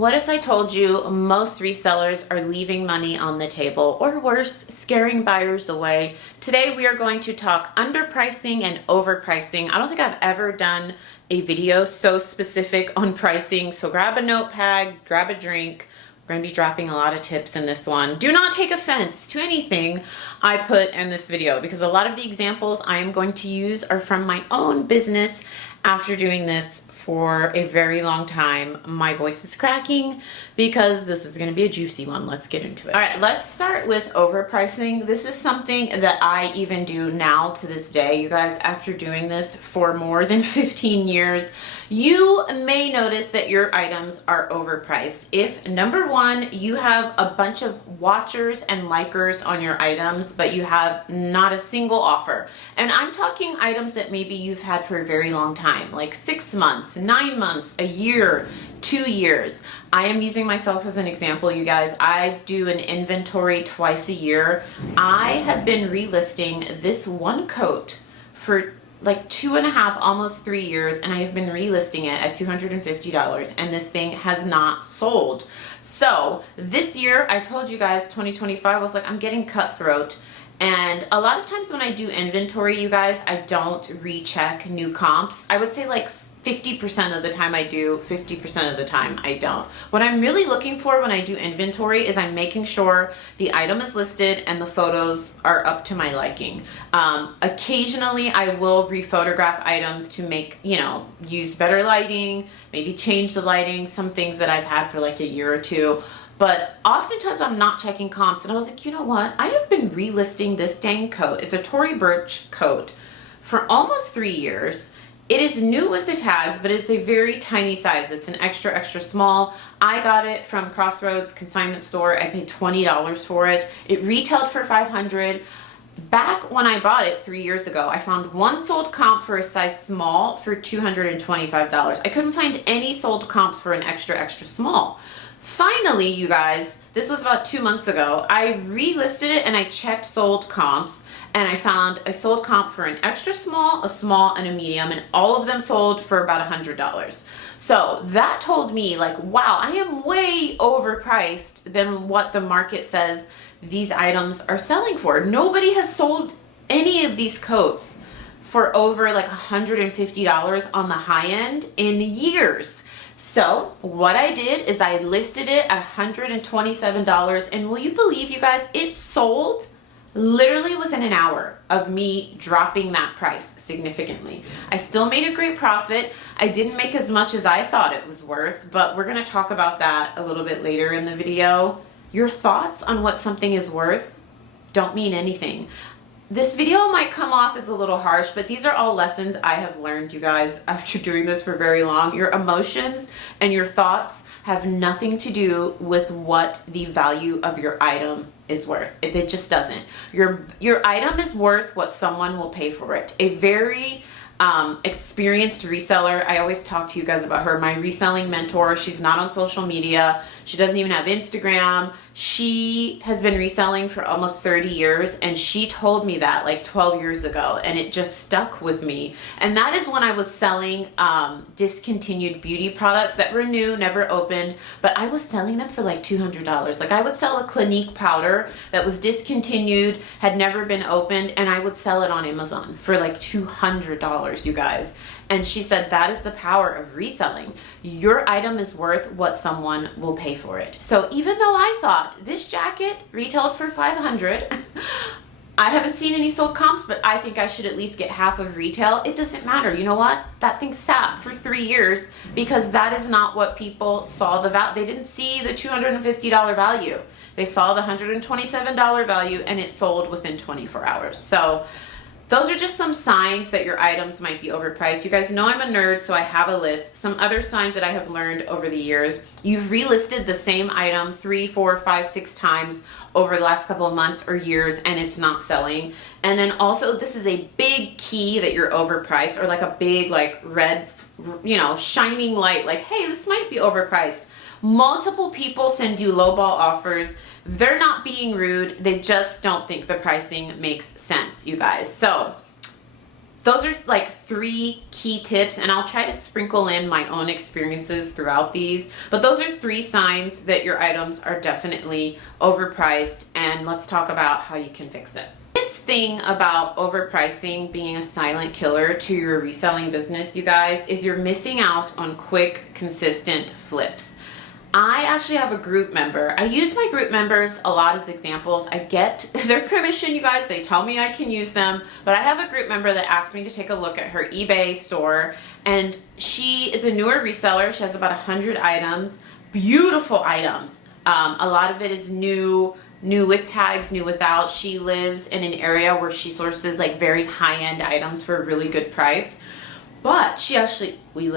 What if I told you most resellers are leaving money on the table, or worse, scaring buyers away? Today we are going to talk underpricing and overpricing. I don't think I've ever done a video so specific on pricing, so grab a notepad, grab a drink. We're going to be dropping a lot of tips in this one. Do not take offense to anything I put in this video, because a lot of the examples I am going to use are from my own business. After doing this for a very long time, my voice is cracking because this is going to be a juicy one. Let's get into it. All right, let's start with overpricing. This is something that I even do now to this day. You guys, after doing this for more than 15 years, you may notice that your items are overpriced. If, number one, you have a bunch of watchers and likers on your items, but you have not a single offer. And I'm talking items that maybe you've had for a very long time, like 6 months, 9 months, a year, 2 years. I am using myself as an example, you guys. I do an inventory twice a year. I have been relisting this one coat for like 2.5, almost 3 years, and I have been relisting it at $250, and this thing has not sold. So this year, I told you guys 2025, I was like, I'm getting cutthroat. And a lot of times when I do inventory, you guys, I don't recheck new comps. I would say like 50% of the time I do, 50% of the time I don't. What I'm really looking for when I do inventory is I'm making sure the item is listed and the photos are up to my liking. Occasionally I will rephotograph items to make, use better lighting, maybe change the lighting, some things that I've had for like a year or two. But oftentimes I'm not checking comps, and I was like, you know what? I have been relisting this dang coat. It's a Tory Burch coat for almost 3 years. It is new with the tags, but it's a very tiny size. It's an extra, extra small. I got it from Crossroads Consignment Store. I paid $20 for it. It retailed for $500. Back when I bought it 3 years ago, I found one sold comp for a size small for $225. I couldn't find any sold comps for an extra, extra small. Finally, you guys, this was about 2 months ago, I relisted it and I checked sold comps, and I found a sold comp for an extra small, a small, and a medium, and all of them sold for about $100. So that told me, like, wow, I am way overpriced than what the market says these items are selling for. Nobody has sold any of these coats for over like $150 on the high end in years. So what I did is I listed it at $127, and will you believe, you guys, it sold literally within an hour of me dropping that price significantly. I still made a great profit. I didn't make as much as I thought it was worth, but we're going to talk about that a little bit later in the video. Your thoughts on what something is worth don't mean anything. This video might come off as a little harsh, but these are all lessons I have learned, you guys, after doing this for very long. Your emotions and your thoughts have nothing to do with what the value of your item is worth. It just doesn't. Your item is worth what someone will pay for it. A very experienced reseller, I always talk to you guys about her, my reselling mentor. She's not on social media. She doesn't even have Instagram. She has been reselling for almost 30 years, and she told me that like 12 years ago, and it just stuck with me. And that is when I was selling discontinued beauty products that were new, never opened, but I was selling them for like $200. Like I would sell a Clinique powder that was discontinued, had never been opened, and I would sell it on Amazon for like $200, you guys. And she said that is the power of reselling. Your item is worth what someone will pay for it. So even though I thought this jacket retailed for $500, I haven't seen any sold comps, but I think I should at least get half of retail. It doesn't matter. You know what? That thing sat for 3 years because that is not what people saw the value. They didn't see the $250 value. They saw the $127 value, and it sold within 24 hours. So those are just some signs that your items might be overpriced. You guys know I'm a nerd, so I have a list. Some other signs that I have learned over the years. You've relisted the same item 3, 4, 5, 6 times over the last couple of months or years, and it's not selling. And then also, this is a big key that you're overpriced, or like a big like red, shining light, like, hey, this might be overpriced. Multiple people send you lowball offers. They're not being rude. They just don't think the pricing makes sense, you guys. So those are like 3 key tips, and I'll try to sprinkle in my own experiences throughout these, but those are 3 signs that your items are definitely overpriced, and let's talk about how you can fix it. This thing about overpricing being a silent killer to your reselling business, you guys, is you're missing out on quick, consistent flips. I actually have a group member. I use my group members a lot as examples. I get their permission, you guys. They tell me I can use them, but I have a group member that asked me to take a look at her eBay store, and she is a newer reseller. She has about 100 items, beautiful items. A lot of it is new with tags, new without. She lives in an area where she sources like very high-end items for a really good price. But she actually, we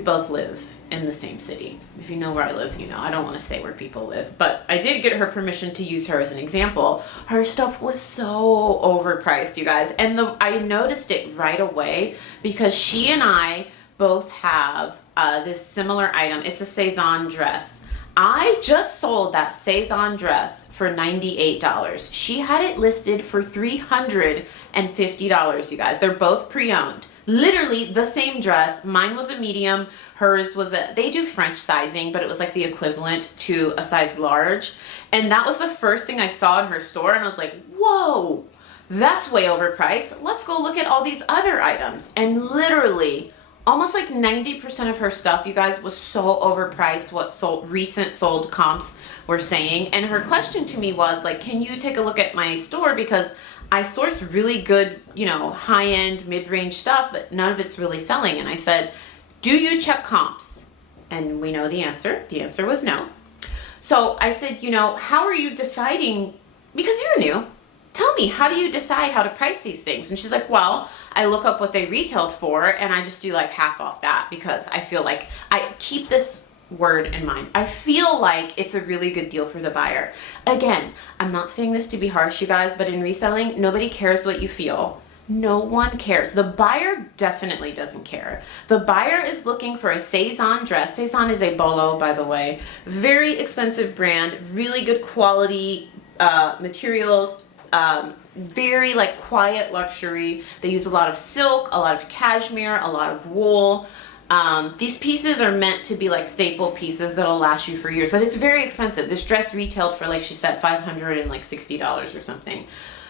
both live in the same city. If you know where I live, you know. I don't want to say where people live, but I did get her permission to use her as an example. Her stuff was so overpriced, you guys, and I noticed it right away because she and I both have this similar item. It's a Cezanne dress. I just sold that Cezanne dress for $98. She had it listed for $350, you guys. They're both pre-owned. Literally the same dress. Mine was a medium. Hers was they do French sizing, but it was like the equivalent to a size large. And that was the first thing I saw in her store, and I was like, whoa, that's way overpriced. Let's go look at all these other items. And literally, almost like 90% of her stuff, you guys, was so overpriced what recent sold comps were saying. And her question to me was like, can you take a look at my store? Because I source really good, you know, high-end, mid-range stuff, but none of it's really selling. And I said, do you check comps? And we know the answer. The answer was no. So I said, you know, how are you deciding? Because you're new. Tell me, how do you decide how to price these things? And she's like, well, I look up what they retailed for, and I just do like half off that because I feel like I keep this word in mind. I feel like it's a really good deal for the buyer. Again, I'm not saying this to be harsh, you guys, but in reselling, nobody cares what you feel. No one cares. The buyer definitely doesn't care. The buyer is looking for a Cezanne dress. Cezanne is a bolo, by the way. Very expensive brand, really good quality materials, very like quiet luxury. They use a lot of silk, a lot of cashmere, a lot of wool. These pieces are meant to be like staple pieces that'll last you for years, but it's very expensive. This dress retailed for, like she said, $560 or something.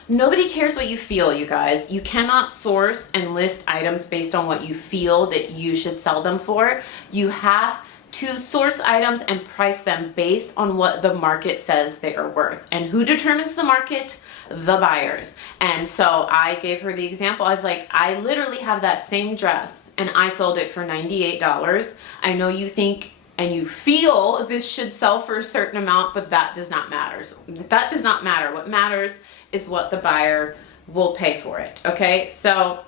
Nobody cares what you feel, you guys. You cannot source and list items based on what you feel that you should sell them for. You have to source items and price them based on what the market says they are worth. And who determines the market? The buyers. And so I gave her the example. I was like, I literally have that same dress and I sold it for $98. I know you think and you feel this should sell for a certain amount, but that does not matter. That does not matter. What matters is what the buyer will pay for it. Okay, so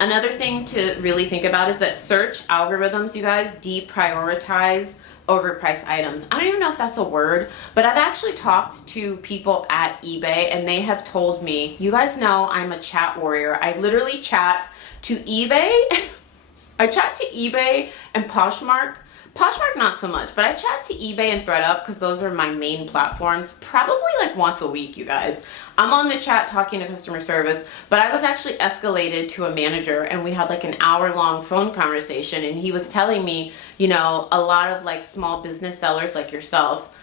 another thing to really think about is that search algorithms, you guys, deprioritize overpriced items. I don't even know if that's a word, but I've actually talked to people at eBay and they have told me, you guys know I'm a chat warrior. I literally chat to eBay. I chat to eBay and Poshmark. Poshmark not so much, but I chat to eBay and ThreadUp because those are my main platforms, probably like once a week, you guys. I'm on the chat talking to customer service, but I was actually escalated to a manager and we had like an hour-long phone conversation, and he was telling me, you know, a lot of like small business sellers like yourself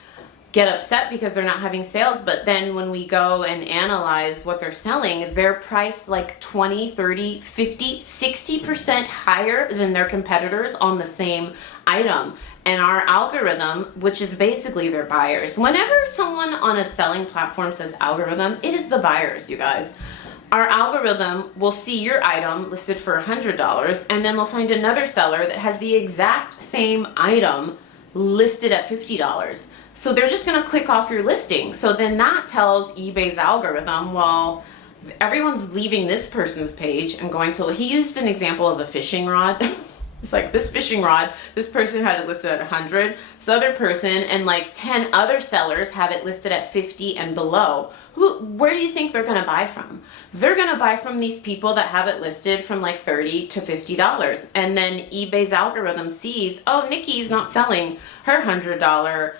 get upset because they're not having sales, but then when we go and analyze what they're selling, they're priced like 20, 30, 50, 60% higher than their competitors on the same item. And our algorithm, which is basically their buyers. Whenever someone on a selling platform says algorithm, it is the buyers, you guys. Our algorithm will see your item listed for $100, and then they'll find another seller that has the exact same item listed at $50. So they're just going to click off your listing. So then that tells eBay's algorithm, well, everyone's leaving this person's page and going to, he used an example of a fishing rod. It's like this fishing rod, this person had it listed at 100, this other person and like 10 other sellers have it listed at 50 and below. Where do you think they're going to buy from? They're going to buy from these people that have it listed from like $30 to $50. And then eBay's algorithm sees, oh, Nikki's not selling her $100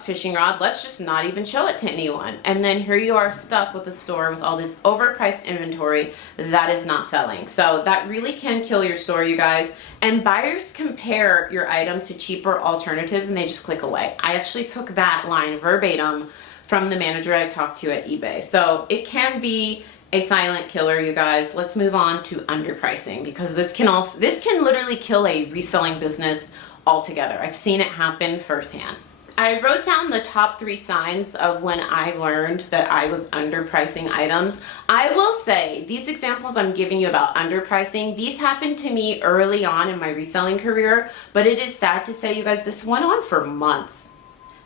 fishing rod. Let's just not even show it to anyone. And then here you are stuck with a store with all this overpriced inventory that is not selling. So that really can kill your store, you guys. And buyers compare your item to cheaper alternatives and they just click away. I actually took that line verbatim from the manager I talked to at eBay. So it can be a silent killer, you guys. Let's move on to underpricing, because this can literally kill a reselling business altogether. I've seen it happen firsthand. I wrote down the top 3 signs of when I learned that I was underpricing items. I will say these examples I'm giving you about underpricing, these happened to me early on in my reselling career, but it is sad to say, you guys, this went on for months,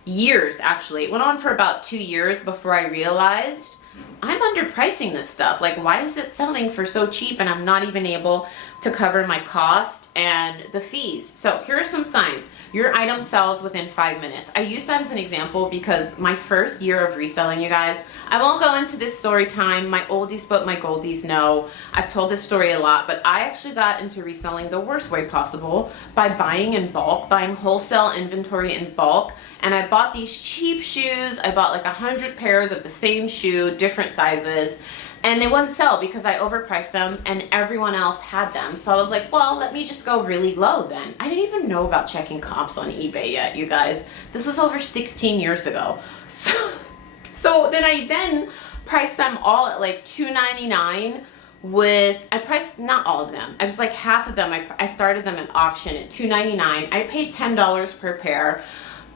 years actually. It went on for about 2 years before I realized I'm underpricing this stuff. Like, why is it selling for so cheap and I'm not even able to cover my cost and the fees? So here are some signs. Your item sells within 5 minutes. I use that as an example because my first year of reselling, you guys, I won't go into this story time. My oldies but my goldies know. I've told this story a lot, but I actually got into reselling the worst way possible by buying in bulk, buying wholesale inventory in bulk. And I bought these cheap shoes. I bought like 100 pairs of the same shoe, different sizes. And they wouldn't sell because I overpriced them and everyone else had them. So I was like, well, let me just go really low then. I didn't even know about checking comps on eBay yet, you guys. This was over 16 years ago. So then I priced them all at like $2.99 I priced not all of them. I was like half of them. I started them at auction at $2.99. I paid $10 per pair.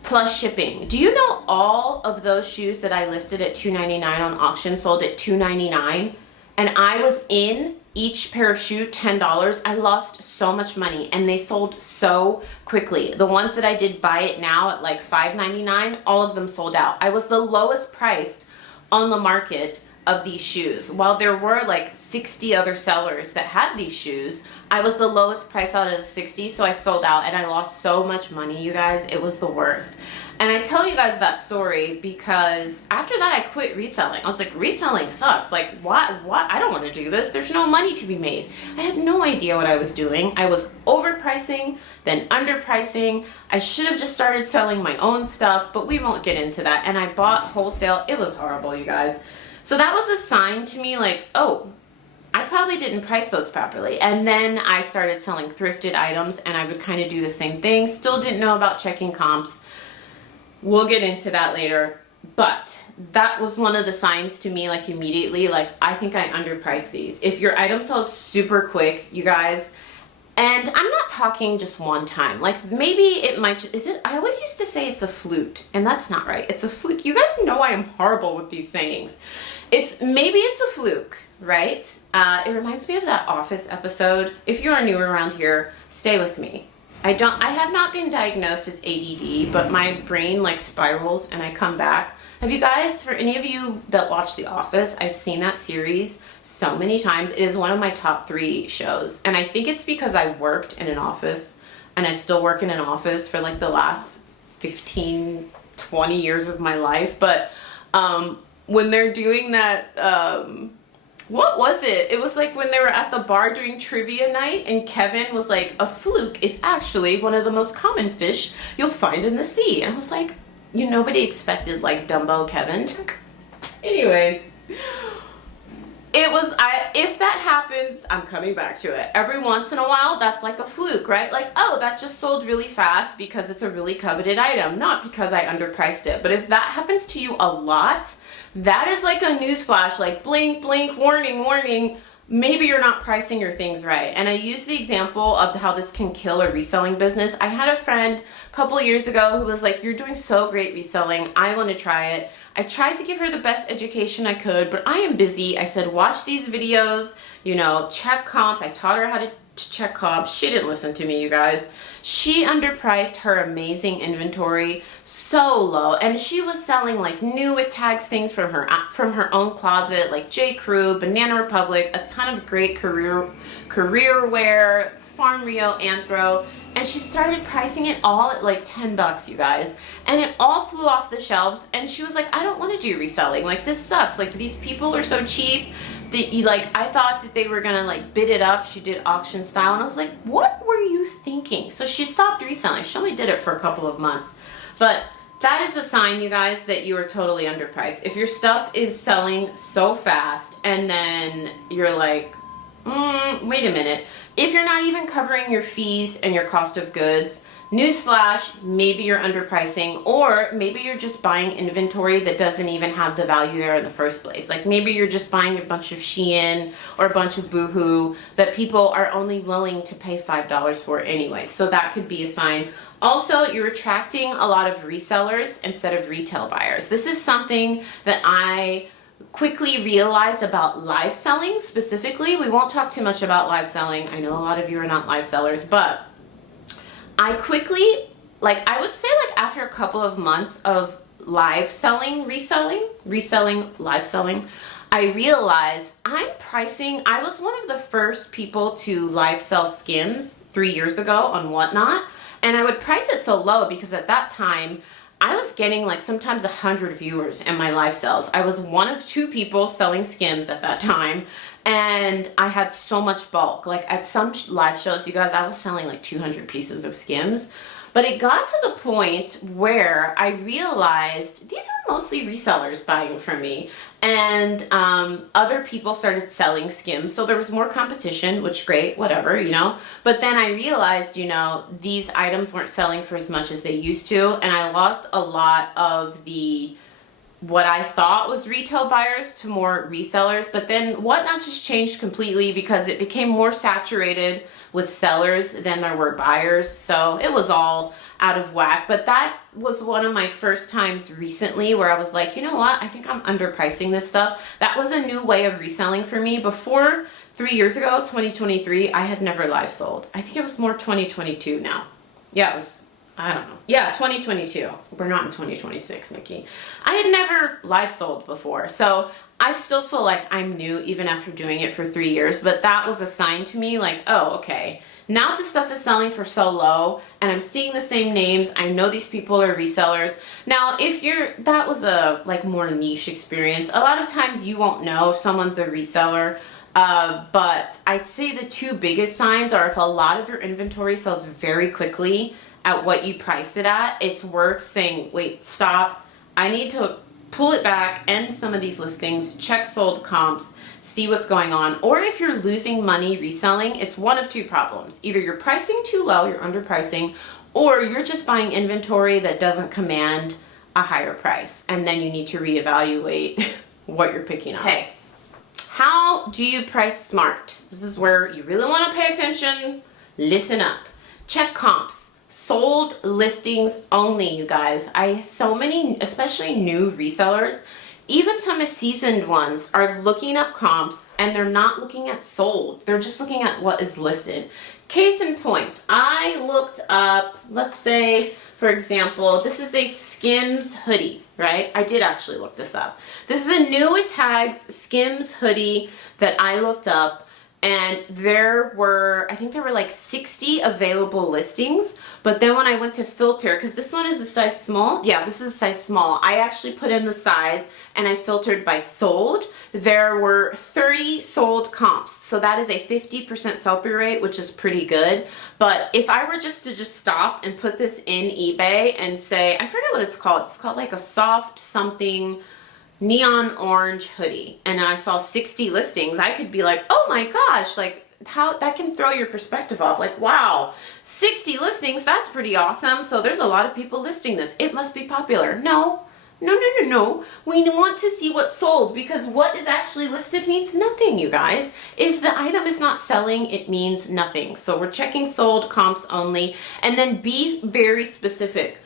Plus shipping. Do you know all of those shoes that I listed at $2.99 on auction sold at $2.99? And I was in each pair of shoe $10. I lost so much money and they sold so quickly. The ones that I did buy it now at like $5.99, all of them sold out. I was the lowest priced on the market of these shoes. While there were like 60 other sellers that had these shoes, I was the lowest price out of the 60, so I sold out and I lost so much money, you guys. It was the worst. And I tell you guys that story because after that I quit reselling. I was like, reselling sucks. Like, what? I don't want to do this. There's no money to be made. I had no idea what I was doing. I was overpricing, then underpricing. I should have just started selling my own stuff, but we won't get into that. And I bought wholesale. It was horrible, you guys. So that was a sign to me like, oh, I probably didn't price those properly. And then I started selling thrifted items and I would kind of do the same thing. Still didn't know about checking comps. We'll get into that later. But that was one of the signs to me, like immediately, like I think I underpriced these. If your item sells super quick, you guys, and I'm not talking just one time, like maybe it might, I always used to say it's a fluke, and that's not right. It's a fluke. You guys know I am horrible with these sayings. Maybe it's a fluke, right? It reminds me of that Office episode. If you are newer around here, stay with me. I have not been diagnosed as ADD, but my brain like spirals and I come back. Have you guys, for any of you that watch The Office, I've seen that series so many times. It is one of my top 3 shows. And I think it's because I worked in an office and I still work in an office for like the last 15, 20 years of my life. But when they're doing that, what was it? It was like when they were at the bar doing trivia night and Kevin was like, a fluke is actually one of the most common fish you'll find in the sea. I was like, nobody expected like Dumbo Kevin to... Anyways, if that happens, I'm coming back to it. Every once in a while, that's like a fluke, right? Like, oh, that just sold really fast because it's a really coveted item, not because I underpriced it. But if that happens to you a lot, that is like a newsflash, like blink, blink, warning, warning. Maybe you're not pricing your things right. And I use the example of how this can kill a reselling business. I had a friend a couple years ago who was like, you're doing so great reselling. I want to try it. I tried to give her the best education I could, but I am busy. I said, watch these videos, check comps. I taught her how to check comps. She didn't listen to me, you guys. She underpriced her amazing inventory so low, and she was selling like new with tags things from her own closet, like J. Crew, Banana Republic, a ton of great career wear, Farm Rio, Anthro, and she started pricing it all at like $10, you guys, and it all flew off the shelves. And she was like, I don't want to do reselling. Like, this sucks. Like, these people are so cheap. I thought that they were gonna like bid it up. She did auction style, and I was like, what were you thinking? So she stopped reselling. She only did it for a couple of months, but That is a sign, you guys, that you are totally underpriced. If your stuff is selling so fast and then you're like, wait a minute. If you're not even covering your fees and your cost of goods, newsflash, maybe you're underpricing, or maybe you're just buying inventory that doesn't even have the value there in the first place. Like maybe you're just buying a bunch of Shein or a bunch of Boohoo that people are only willing to pay $5 for anyway. So that could be a sign. Also, you're attracting a lot of resellers instead of retail buyers. This is something that I quickly realized about live selling specifically. We won't talk too much about live selling. I know a lot of you are not live sellers, but I quickly, like I would say like after a couple of months of live selling, reselling, live selling, I realized I was one of the first people to live sell Skims 3 years ago on Whatnot. And I would price it so low because at that time, I was getting like sometimes 100 viewers in my live sales. I was one of 2 people selling Skims at that time. And I had so much bulk. Like at some live shows, you guys, I was selling like 200 pieces of Skims. But it got to the point where I realized these are mostly resellers buying from me. And other people started selling Skims. So there was more competition, which great, whatever, you know. But then I realized, you know, these items weren't selling for as much as they used to. And I lost a lot of what I thought was retail buyers to more resellers. But then Whatnot just changed completely because it became more saturated with sellers than there were buyers. So it was all out of whack. But that was one of my first times recently where I was like, you know what? I think I'm underpricing this stuff. That was a new way of reselling for me. Before 3 years ago, 2023, I had never live sold. I think it was more 2022 now. Yeah, it was, I don't know. Yeah, 2022. We're not in 2026, Nikki. I had never live sold before. So I still feel like I'm new even after doing it for 3 years. But that was a sign to me like, oh, okay. Now the stuff is selling for so low and I'm seeing the same names. I know these people are resellers. Now, that was a like more niche experience. A lot of times you won't know if someone's a reseller. But I'd say the 2 biggest signs are if a lot of your inventory sells very quickly at what you priced it at, it's worth saying, wait, stop. I need to pull it back, end some of these listings, check sold comps, see what's going on. Or if you're losing money reselling, it's one of 2 problems. Either you're pricing too low, you're underpricing, or you're just buying inventory that doesn't command a higher price. And then you need to reevaluate what you're picking up. Okay, how do you price smart? This is where you really want to pay attention. Listen up. Check comps. Sold listings only, you guys. So many, especially new resellers, even some seasoned ones are looking up comps and they're not looking at sold. They're just looking at what is listed. Case in point, I looked up, let's say, for example, this is a Skims hoodie, right? I did actually look this up. This is a new tags Skims hoodie that I looked up. And I think there were like 60 available listings. But then when I went to filter, because this one is a size small. Yeah, this is a size small. I actually put in the size and I filtered by sold. There were 30 sold comps. So that is a 50% sell-through rate, which is pretty good. But if I were just to stop and put this in eBay and say, I forget what it's called. It's called like a soft something neon orange hoodie, and I saw 60 listings, I could be like, oh my gosh, like how that can throw your perspective off. Like, wow, 60 listings, that's pretty awesome. So there's a lot of people listing this. It must be popular. No. We want to see what's sold, because what is actually listed means nothing, you guys. If the item is not selling, it means nothing. So we're checking sold comps only, and then be very specific.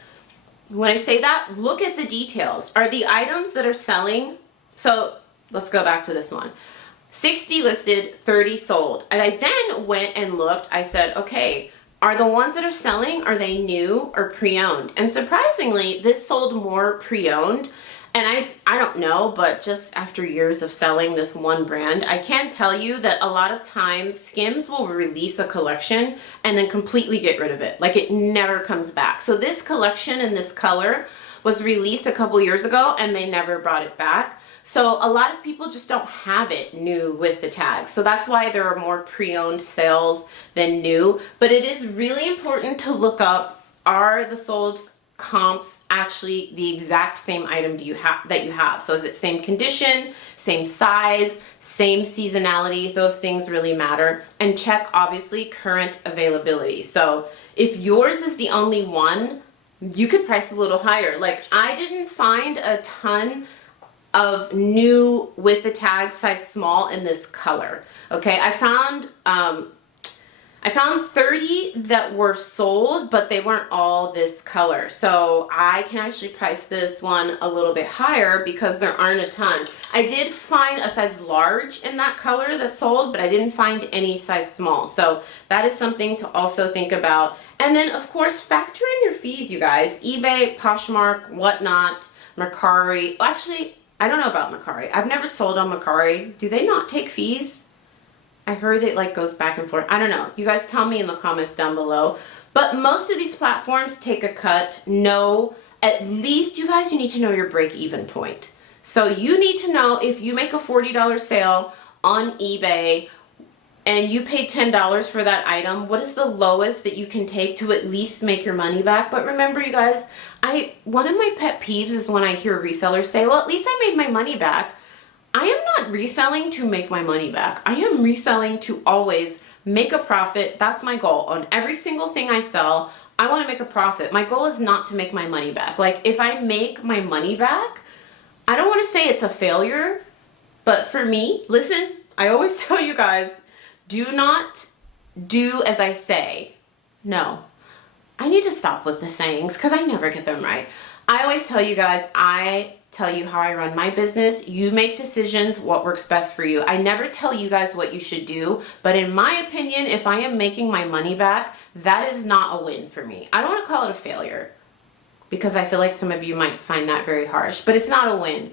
When I say that, look at the details. Are the items that are selling? So let's go back to this one. 60 listed, 30 sold. And I then went and looked. I said, okay, are the ones that are selling, are they new or pre-owned? And surprisingly, this sold more pre-owned. And I don't know, but just after years of selling this one brand, I can tell you that a lot of times Skims will release a collection and then completely get rid of it. Like it never comes back. So this collection in this color was released a couple years ago and they never brought it back. So a lot of people just don't have it new with the tags. So that's why there are more pre-owned sales than new. But it is really important to look up, are the sold comps actually the exact same item do you have that you have? So is it same condition, same size, same seasonality? Those things really matter. And check obviously current availability. So if yours is the only one, you could price a little higher. Like I didn't find a ton of new with the tag size small in this color. Okay, I found 30 that were sold, but they weren't all this color. So I can actually price this one a little bit higher because there aren't a ton. I did find a size large in that color that sold, but I didn't find any size small. So that is something to also think about. And then of course, factor in your fees, you guys. eBay, Poshmark, whatnot, Mercari. Actually, I don't know about Mercari. I've never sold on Mercari. Do they not take fees? I heard it like goes back and forth. I don't know. You guys tell me in the comments down below. But most of these platforms take a cut. No, at least you guys, you need to know your break-even point. So you need to know if you make a $40 sale on eBay and you pay $10 for that item, what is the lowest that you can take to at least make your money back? But remember, you guys, one of my pet peeves is when I hear resellers say, well, at least I made my money back. I am not reselling to make my money back. I am reselling to always make a profit. That's my goal. On every single thing I sell, I want to make a profit. My goal is not to make my money back. Like if I make my money back, I don't want to say it's a failure, but for me, listen, I always tell you guys, do not do as I say. No, I need to stop with the sayings because I never get them right. I always tell you guys, I tell you how I run my business. You make decisions what works best for you. I never tell you guys what you should do, but in my opinion, if I am making my money back, that is not a win for me. I don't want to call it a failure because I feel like some of you might find that very harsh, but it's not a win.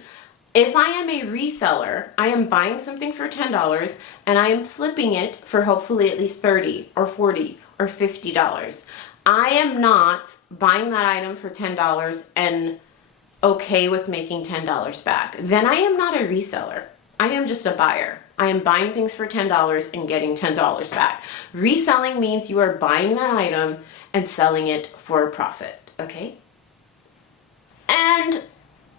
If I am a reseller, I am buying something for $10 and I am flipping it for hopefully at least $30 or $40 or $50. I am not buying that item for $10 and okay with making $10 back. Then I am not a reseller. I am just a buyer. I am buying things for $10 and getting $10 back. Reselling means you are buying that item and selling it for a profit, okay? And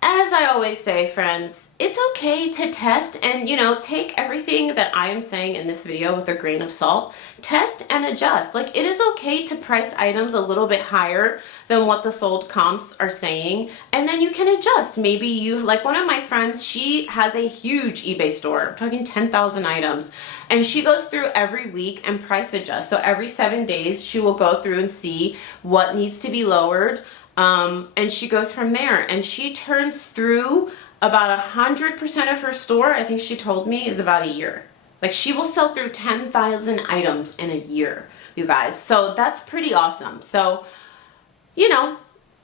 as I always say, friends, it's okay to test and, take everything that I am saying in this video with a grain of salt. Test and adjust. Like, it is okay to price items a little bit higher than what the sold comps are saying, and then you can adjust. Maybe you, like one of my friends, she has a huge eBay store. I'm talking 10,000 items, and she goes through every week and price adjusts. So every 7 days, she will go through and see what needs to be lowered. And she goes from there, and she turns through about 100% of her store. I think she told me is about a year. Like she will sell through 10,000 items in a year, you guys. So that's pretty awesome. So,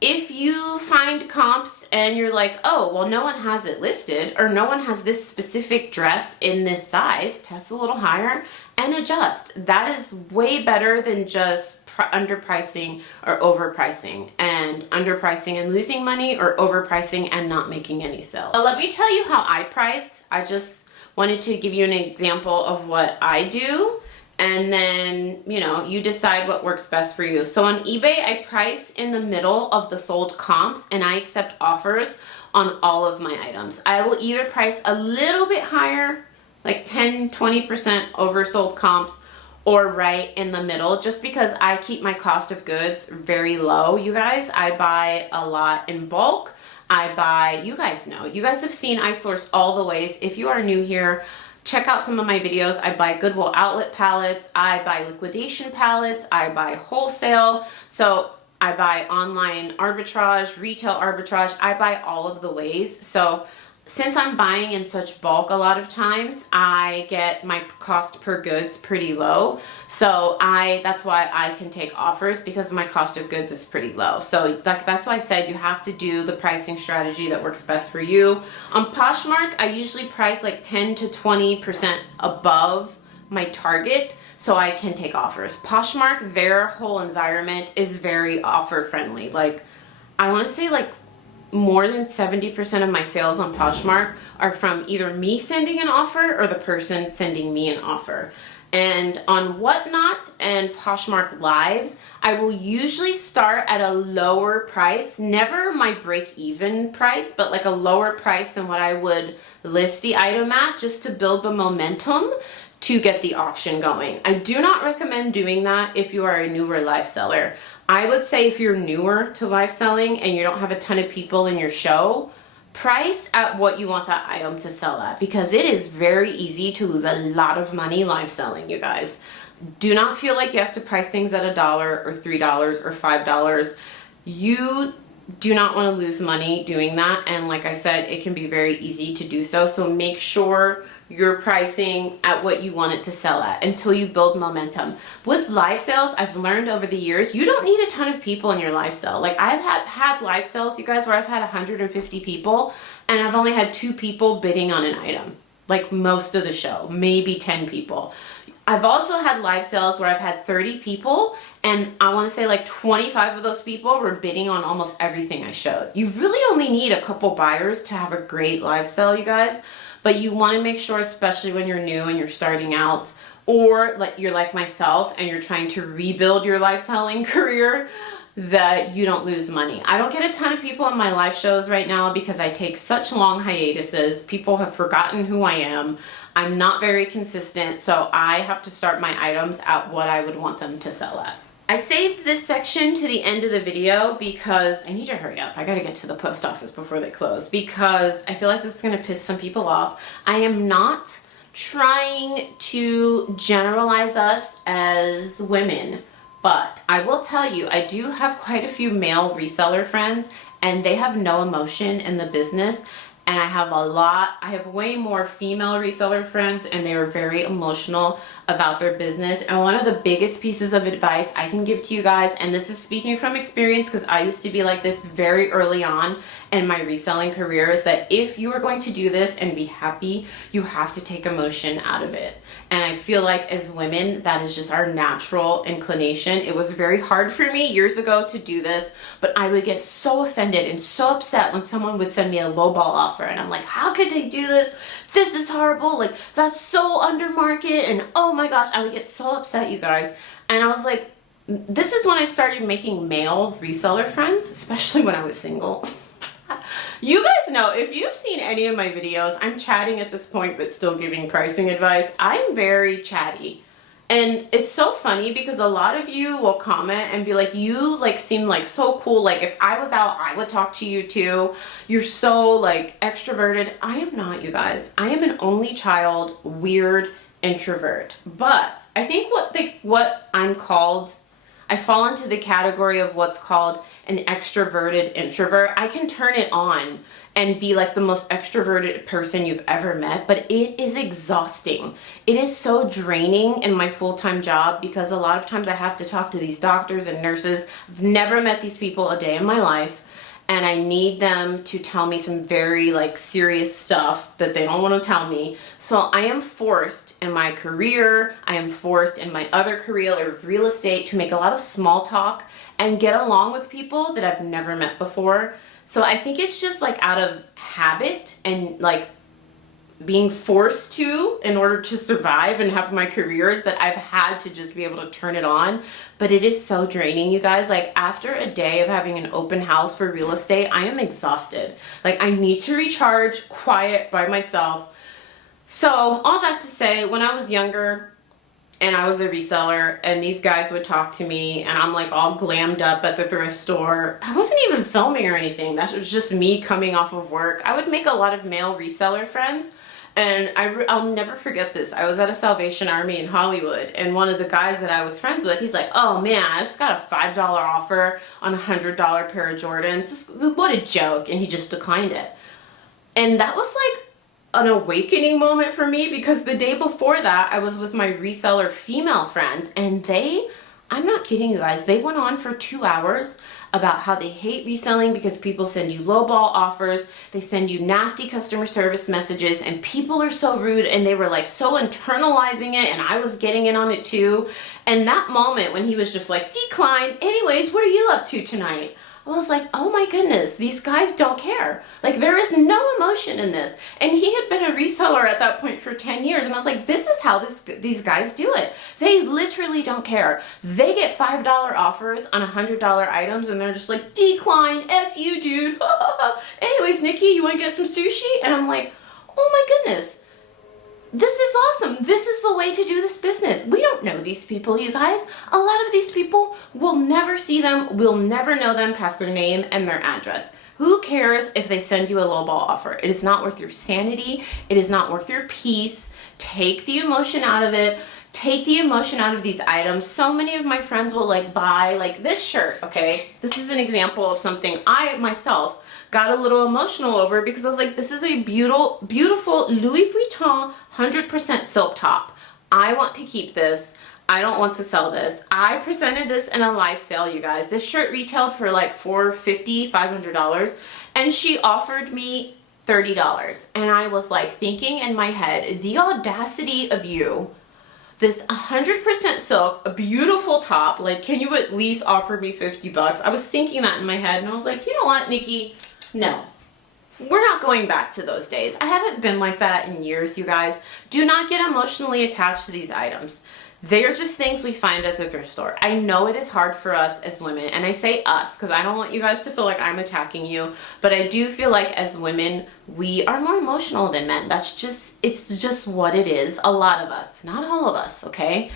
if you find comps and you're like, oh, well, no one has it listed or no one has this specific dress in this size, test a little higher and adjust. That is way better than just underpricing or overpricing, and underpricing and losing money, or overpricing and not making any sales. Let me tell you how I price. I just wanted to give you an example of what I do, and then, you decide what works best for you. So on eBay, I price in the middle of the sold comps, and I accept offers on all of my items. I will either price a little bit higher, like 10-20% oversold comps, or right in the middle, just because I keep my cost of goods very low, you guys. I buy a lot in bulk. You guys know, you guys have seen I source all the ways. If you are new here, check out some of my videos. I buy Goodwill outlet pallets, I buy liquidation pallets, I buy wholesale. So I buy online arbitrage, retail arbitrage, I buy all of the ways. So since I'm buying in such bulk a lot of times, I get my cost per goods pretty low. So that's why I can take offers, because my cost of goods is pretty low. So that's why I said you have to do the pricing strategy that works best for you. On Poshmark, I usually price like 10 to 20% above my target so I can take offers. Poshmark, their whole environment is very offer friendly. Like, I want to say like more than 70% of my sales on Poshmark are from either me sending an offer or the person sending me an offer. And on Whatnot and Poshmark Lives, I will usually start at a lower price, never my break-even price, but like a lower price than what I would list the item at, just to build the momentum to get the auction going. I do not recommend doing that if you are a newer live seller. I would say if you're newer to live selling and you don't have a ton of people in your show, price at what you want that item to sell at, because it is very easy to lose a lot of money live selling, you guys. Do not feel like you have to price things at $1 or $3 or $5. You do not want to lose money doing that, and like I said, it can be very easy to do so. So make sure you're pricing at what you want it to sell at until you build momentum. With live sales, I've learned over the years, you don't need a ton of people in your live sale. Like I've had live sales, you guys, where I've had 150 people and I've only had 2 people bidding on an item, like most of the show, maybe 10 people. I've also had live sales where I've had 30 people and I want to say like 25 of those people were bidding on almost everything I showed. You really only need a couple buyers to have a great live sale, you guys. But you want to make sure, especially when you're new and you're starting out, or like you're like myself and you're trying to rebuild your live selling career, that you don't lose money. I don't get a ton of people on my live shows right now because I take such long hiatuses. People have forgotten who I am. I'm not very consistent, so I have to start my items at what I would want them to sell at. I saved this section to the end of the video because I need to hurry up. I gotta get to the post office before they close because I feel like this is gonna piss some people off. I am not trying to generalize us as women, but I will tell you, I do have quite a few male reseller friends and they have no emotion in the business. And I have way more female reseller friends and they are very emotional about their business. And one of the biggest pieces of advice I can give to you guys, and this is speaking from experience because I used to be like this very early on in my reselling career, is that if you are going to do this and be happy, you have to take emotion out of it. And I feel like as women, that is just our natural inclination. It was very hard for me years ago to do this, but I would get so offended and so upset when someone would send me a lowball offer. And I'm like, how could they do this? This is horrible. Like, that's so under market. And oh my gosh, I would get so upset, you guys. And I was like, this is when I started making male reseller friends, especially when I was single. You guys know, if you've seen any of my videos, I'm chatting at this point, but still giving pricing advice. I'm very chatty. And it's so funny because a lot of you will comment and be like, you like seem like so cool. Like if I was out, I would talk to you too. You're so like extroverted. I am not, you guys. I am an only child, weird introvert. But I think what I'm called, I fall into the category of what's called an extroverted introvert. I can turn it on and be like the most extroverted person you've ever met, but it is exhausting. It is so draining in my full-time job because a lot of times I have to talk to these doctors and nurses. I've never met these people a day in my life, and I need them to tell me some very like serious stuff that they don't want to tell me. So I am forced in my career, I am forced in my other career of real estate to make a lot of small talk and get along with people that I've never met before. So I think it's just like out of habit and like being forced to in order to survive and have my careers that I've had to just be able to turn it on. But it is so draining, you guys. Like after a day of having an open house for real estate, I am exhausted. Like I need to recharge, quiet by myself. So all that to say, when I was younger and I was a reseller and these guys would talk to me and I'm like all glammed up at the thrift store, I wasn't even filming or anything. That was just me coming off of work. I would make a lot of male reseller friends. And I'll never forget this. I was at a Salvation Army in Hollywood, and one of the guys that I was friends with, he's like, oh man, I just got a $5 offer on a $100 pair of Jordans. What a joke. And he just declined it. And that was like an awakening moment for me because the day before that, I was with my reseller female friends, and I'm not kidding you guys, they went on for 2 hours about how they hate reselling because people send you lowball offers, they send you nasty customer service messages, and people are so rude, and they were like so internalizing it, and I was getting in on it too. And that moment when he was just like, decline, anyways, what are you up to tonight? I was like, oh my goodness, these guys don't care. Like, there is no emotion in this. And he had been a reseller at that point for 10 years. And I was like, this is how these guys do it. They literally don't care. They get $5 offers on $100 items and they're just like, decline, F you, dude. Anyways, Nikki, you want to get some sushi? And I'm like, oh my goodness. This is awesome. This is the way to do this business. We don't know these people, you guys. A lot of these people, we'll never see them. We'll never know them past their name and their address. Who cares if they send you a lowball offer? It is not worth your sanity. It is not worth your peace. Take the emotion out of it. Take the emotion out of these items. So many of my friends will like buy like this shirt, okay? This is an example of something I myself got a little emotional over because I was like, this is a beautiful Louis Vuitton 100% silk top. I want to keep this. I don't want to sell this. I presented this in a live sale, you guys. This shirt retailed for like $450, $500, and she offered me $30. And I was like thinking in my head, the audacity of you, this 100% silk, a beautiful top, like, can you at least offer me 50 bucks? I was thinking that in my head and I was like, you know what, Nikki? No, we're not going back to those days. I haven't been like that in years, you guys. Do not get emotionally attached to these items. They're just things we find at the thrift store. I know it is hard for us as women, and I say us because I don't want you guys to feel like I'm attacking you, but I do feel like as women, we are more emotional than men. It's just what it is. A lot of us, not all of us, okay?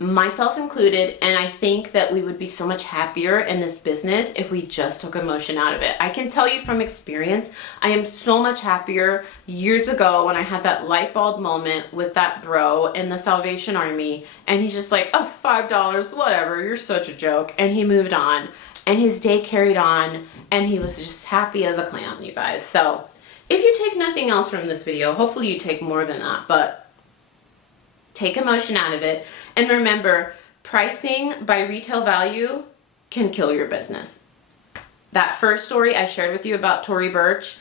Myself included, and I think that we would be so much happier in this business if we just took emotion out of it. I can tell you from experience, I am so much happier years ago when I had that light bulb moment with that bro in the Salvation Army, and he's just like, oh, $5, whatever, you're such a joke, and he moved on, and his day carried on, and he was just happy as a clam, you guys. So if you take nothing else from this video, hopefully you take more than that, but take emotion out of it. And remember, pricing by retail value can kill your business. That first story I shared with you about Tory Burch,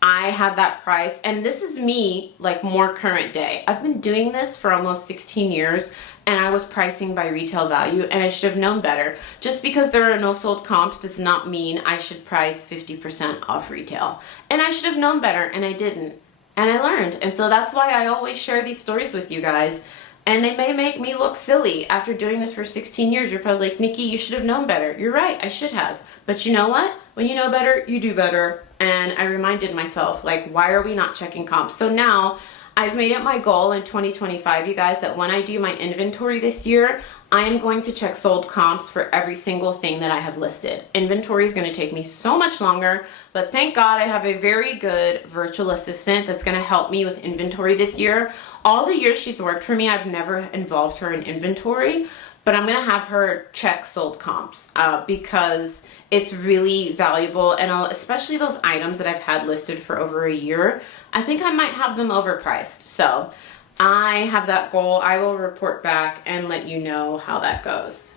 I had that price, and this is me, like, more current day. I've been doing this for almost 16 years, and I was pricing by retail value, and I should have known better. Just because there are no sold comps does not mean I should price 50% off retail. And I should have known better, and I didn't. And I learned, and so that's why I always share these stories with you guys. And they may make me look silly. After doing this for 16 years, you're probably like, Nikki, you should have known better. You're right, I should have. But you know what? When you know better, you do better. And I reminded myself, like, why are we not checking comps? So now I've made it my goal in 2025, you guys, that when I do my inventory this year, I am going to check sold comps for every single thing that I have listed. Inventory is going to take me so much longer, but thank God I have a very good virtual assistant that's going to help me with inventory this year. All the years she's worked for me, I've never involved her in inventory, but I'm going to have her check sold comps because it's really valuable, and especially those items that I've had listed for over a year, I think I might have them overpriced. So I have that goal. I will report back and let you know how that goes.